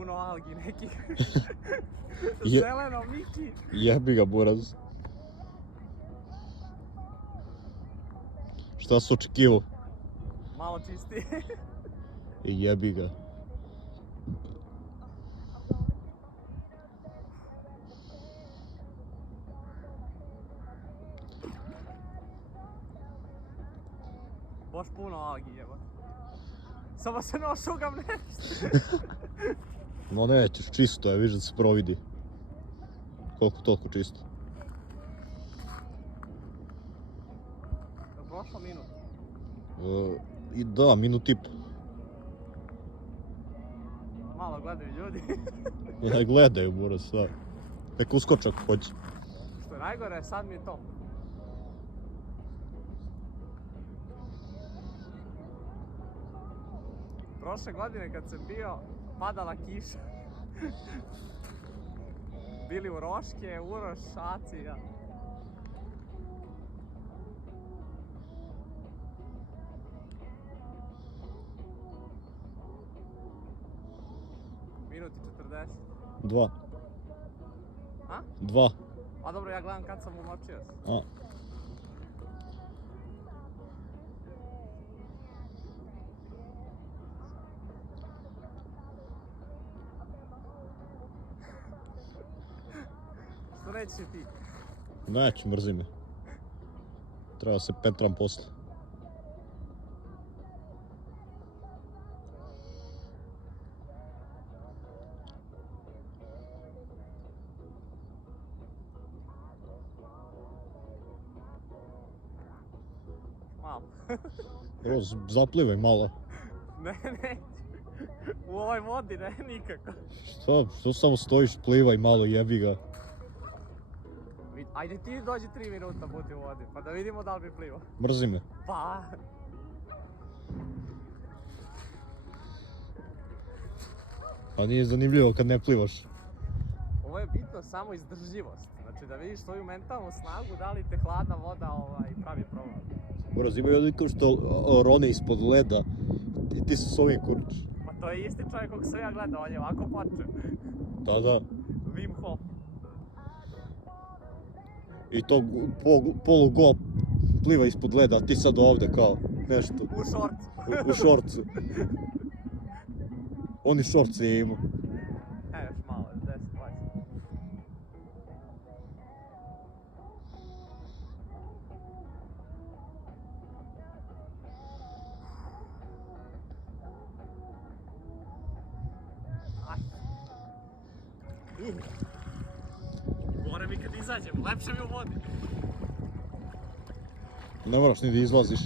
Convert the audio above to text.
puno algi nekih. Je- Zeleno, Miki. Jebi ga, buraz. Šta su očekivao? Malo čistije. Jebi ga. Baš puno algi jeba. Samo se nošugam nešto. No nećeš, čisto je, viš da se providi. Koliko toliko čisto. Je prošlo minut? I da, minut i po. Malo gledaju ljudi. Ne gledaju, buraz, da. Nek uskoče ako hoće. Što je najgore, sad mi je to. Prošle godine kad sam bio, padala kiša. Bili u Roške, Uroš, Aci, ja. Minut i 40. 2. A? 2. A dobro, ja gledam kad sam umočio se. A. Što nećeš i ti? Neću, mrzi me. Treba se petram posle. Malo. Roz, zaplivaj malo. Ne, neću. U ovoj vodi ne, nikako. Što samo stojiš, plivaj malo, jebi ga. Ajde ti dođi 3 minuta budi u vodi, pa da vidimo da li bi plivao. Mrzi me. Pa. A nije zanimljivo kad ne plivaš. Ovo je bitno samo izdržljivost. Znači da vidiš svoju mentalnu snagu, da li te hladna voda pravi problem. Buraz, imaju odliko što rone ispod leda i ti se s ovim kurč. Pa to je isti čovjek kog sam ja gledao, on je ovako počeo. Da. Wim Hof. I to polu-go pliva ispod leda, a ti sad ovde kao nešto. U šorcu. U šorcu. Oni šorci je imao. Još malo, 10, 20. Gore mi kad izađem, lepše mi u vodi. Ne moraš ni da izlaziš.